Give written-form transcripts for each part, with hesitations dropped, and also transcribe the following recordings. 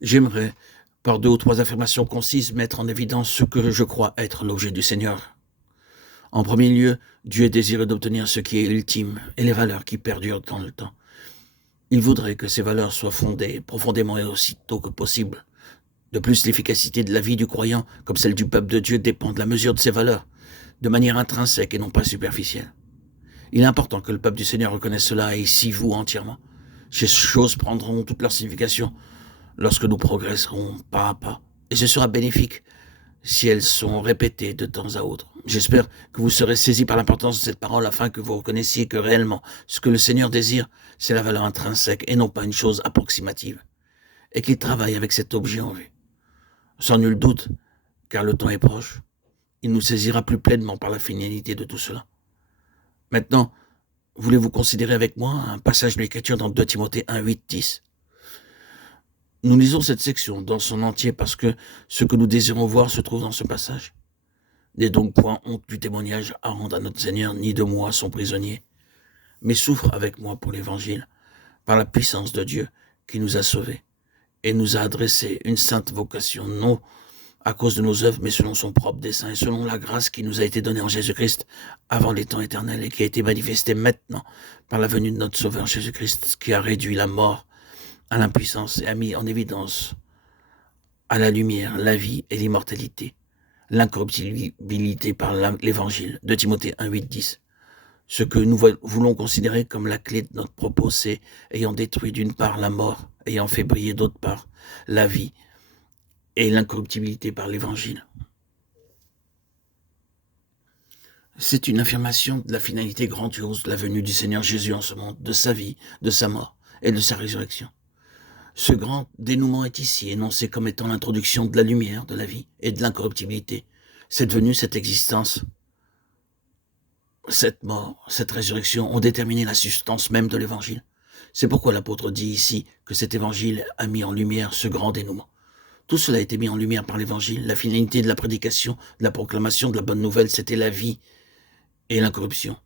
J'aimerais, par 2 ou 3 affirmations concises, mettre en évidence ce que je crois être l'objet du Seigneur. En premier lieu, Dieu est désireux d'obtenir ce qui est ultime et les valeurs qui perdurent dans le temps. Il voudrait que ces valeurs soient fondées profondément et aussitôt que possible. De plus, l'efficacité de la vie du croyant, comme celle du peuple de Dieu, dépend de la mesure de ces valeurs, de manière intrinsèque et non pas superficielle. Il est important que le peuple du Seigneur reconnaisse cela et s'y voue entièrement. Ces choses prendront toute leur signification lorsque nous progresserons pas à pas. Et ce sera bénéfique si elles sont répétées de temps à autre. J'espère que vous serez saisis par l'importance de cette parole afin que vous reconnaissiez que réellement, ce que le Seigneur désire, c'est la valeur intrinsèque et non pas une chose approximative, et qu'il travaille avec cet objet en vue. Sans nul doute, car le temps est proche, il nous saisira plus pleinement par la finalité de tout cela. Maintenant, voulez-vous considérer avec moi un passage de l'Écriture dans 2 Timothée 1, 8, 10? Nous lisons cette section dans son entier parce que ce que nous désirons voir se trouve dans ce passage. N'aie donc point honte du témoignage à rendre à notre Seigneur, ni de moi son prisonnier, mais souffre avec moi pour l'Évangile, par la puissance de Dieu qui nous a sauvés et nous a adressé une sainte vocation, non à cause de nos œuvres, mais selon son propre dessein et selon la grâce qui nous a été donnée en Jésus-Christ avant les temps éternels et qui a été manifestée maintenant par la venue de notre Sauveur Jésus-Christ, qui a réduit la mort à l'impuissance et a mis en évidence à la lumière la vie et l'immortalité, l'incorruptibilité par l'Évangile de Timothée 1, 8, 10. Ce que nous voulons considérer comme la clé de notre propos, c'est ayant détruit d'une part la mort, ayant fait briller d'autre part la vie et l'incorruptibilité par l'Évangile. C'est une affirmation de la finalité grandiose de la venue du Seigneur Jésus en ce monde, de sa vie, de sa mort et de sa résurrection. Ce grand dénouement est ici énoncé comme étant l'introduction de la lumière, de la vie et de l'incorruptibilité. Cette venue, cette existence, cette mort, cette résurrection ont déterminé la substance même de l'Évangile. C'est pourquoi l'apôtre dit ici que cet Évangile a mis en lumière ce grand dénouement. Tout cela a été mis en lumière par l'Évangile. La finalité de la prédication, de la proclamation de la bonne nouvelle, c'était la vie et l'incorruption.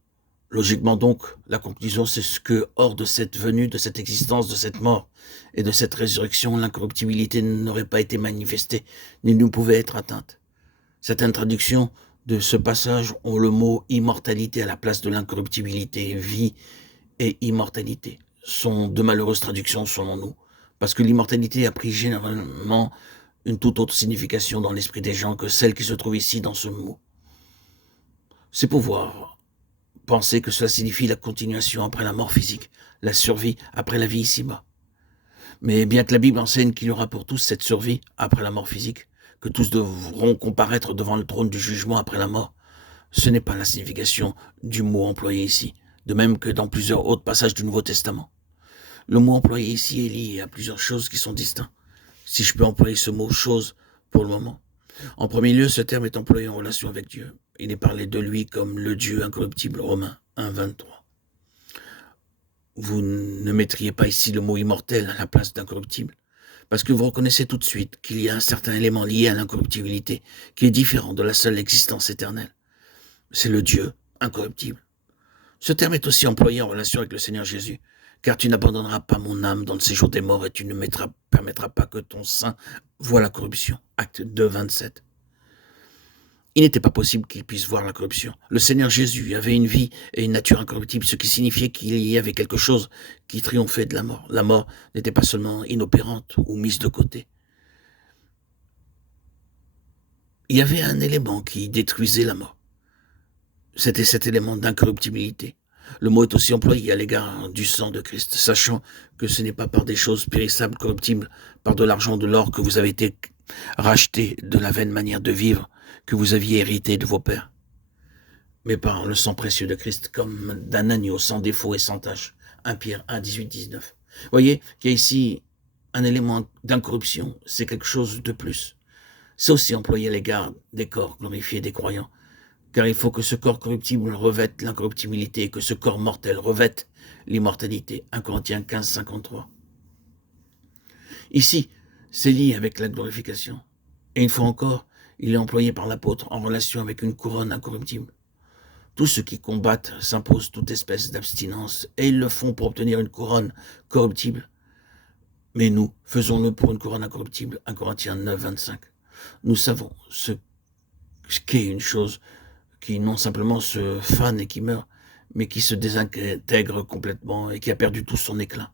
Logiquement donc, la conclusion, c'est ce que, hors de cette venue, de cette existence, de cette mort et de cette résurrection, l'incorruptibilité n'aurait pas été manifestée, ni ne pouvait être atteinte. Certaines traductions de ce passage ont le mot immortalité à la place de l'incorruptibilité. Vie et immortalité sont de malheureuses traductions selon nous, parce que l'immortalité a pris généralement une toute autre signification dans l'esprit des gens que celle qui se trouve ici dans ce mot. C'est pouvoir penser que cela signifie la continuation après la mort physique, la survie après la vie ici-bas. Mais bien que la Bible enseigne qu'il y aura pour tous cette survie après la mort physique, que tous devront comparaître devant le trône du jugement après la mort, ce n'est pas la signification du mot employé ici, de même que dans plusieurs autres passages du Nouveau Testament. Le mot employé ici est lié à plusieurs choses qui sont distinctes, si je peux employer ce mot « chose » pour le moment. En premier lieu, ce terme est employé en relation avec Dieu. Il est parlé de lui comme le Dieu incorruptible, Romains 1, 23. Vous ne mettriez pas ici le mot immortel à la place d'incorruptible, parce que vous reconnaissez tout de suite qu'il y a un certain élément lié à l'incorruptibilité, qui est différent de la seule existence éternelle. C'est le Dieu incorruptible. Ce terme est aussi employé en relation avec le Seigneur Jésus, car tu n'abandonneras pas mon âme dans le séjour des morts et tu ne permettras pas que ton sein voie la corruption. Acte 2, 27. Il n'était pas possible qu'il puisse voir la corruption. Le Seigneur Jésus avait une vie et une nature incorruptible, ce qui signifiait qu'il y avait quelque chose qui triomphait de la mort. La mort n'était pas seulement inopérante ou mise de côté. Il y avait un élément qui détruisait la mort. C'était cet élément d'incorruptibilité. Le mot est aussi employé à l'égard du sang de Christ, sachant que ce n'est pas par des choses périssables, corruptibles, par de l'argent, de l'or que vous avez été rachetés de la vaine manière de vivre que vous aviez hérité de vos pères, mais par le sang précieux de Christ, comme d'un agneau sans défaut et sans tache. 1 Pierre 1, 18, 19. Voyez qu'il y a ici un élément d'incorruption, c'est quelque chose de plus. C'est aussi employé à l'égard des corps glorifiés des croyants, car il faut que ce corps corruptible revête l'incorruptibilité et que ce corps mortel revête l'immortalité. 1 Corinthiens 15, 53. Ici, c'est lié avec la glorification. Et une fois encore, il est employé par l'apôtre en relation avec une couronne incorruptible. Tous ceux qui combattent s'imposent toute espèce d'abstinence, et ils le font pour obtenir une couronne corruptible. Mais nous, faisons-le pour une couronne incorruptible. 1 Corinthiens 9, 25. Nous savons ce qu'est une chose qui non simplement se fane et qui meurt, mais qui se désintègre complètement et qui a perdu tout son éclat.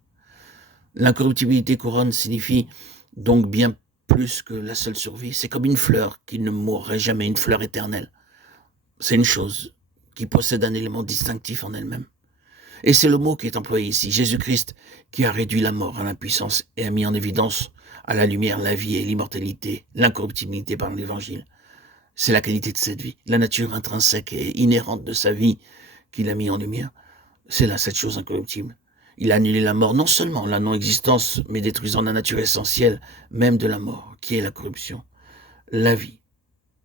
L'incorruptibilité couronne signifie donc bien plus que la seule survie. C'est comme une fleur qui ne mourrait jamais, une fleur éternelle. C'est une chose qui possède un élément distinctif en elle-même. Et c'est le mot qui est employé ici, Jésus-Christ, qui a réduit la mort à l'impuissance et a mis en évidence à la lumière la vie et l'immortalité, l'incorruptibilité par l'évangile. C'est la qualité de cette vie, la nature intrinsèque et inhérente de sa vie qu'il a mis en lumière. C'est là cette chose incorruptible. Il a annulé la mort, non seulement la non-existence, mais détruisant la nature essentielle même de la mort, qui est la corruption, la vie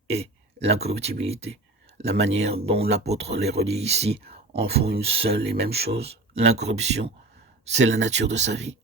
et l'incorruptibilité. La manière dont l'apôtre les relie ici en font une seule et même chose. L'incorruption, c'est la nature de sa vie.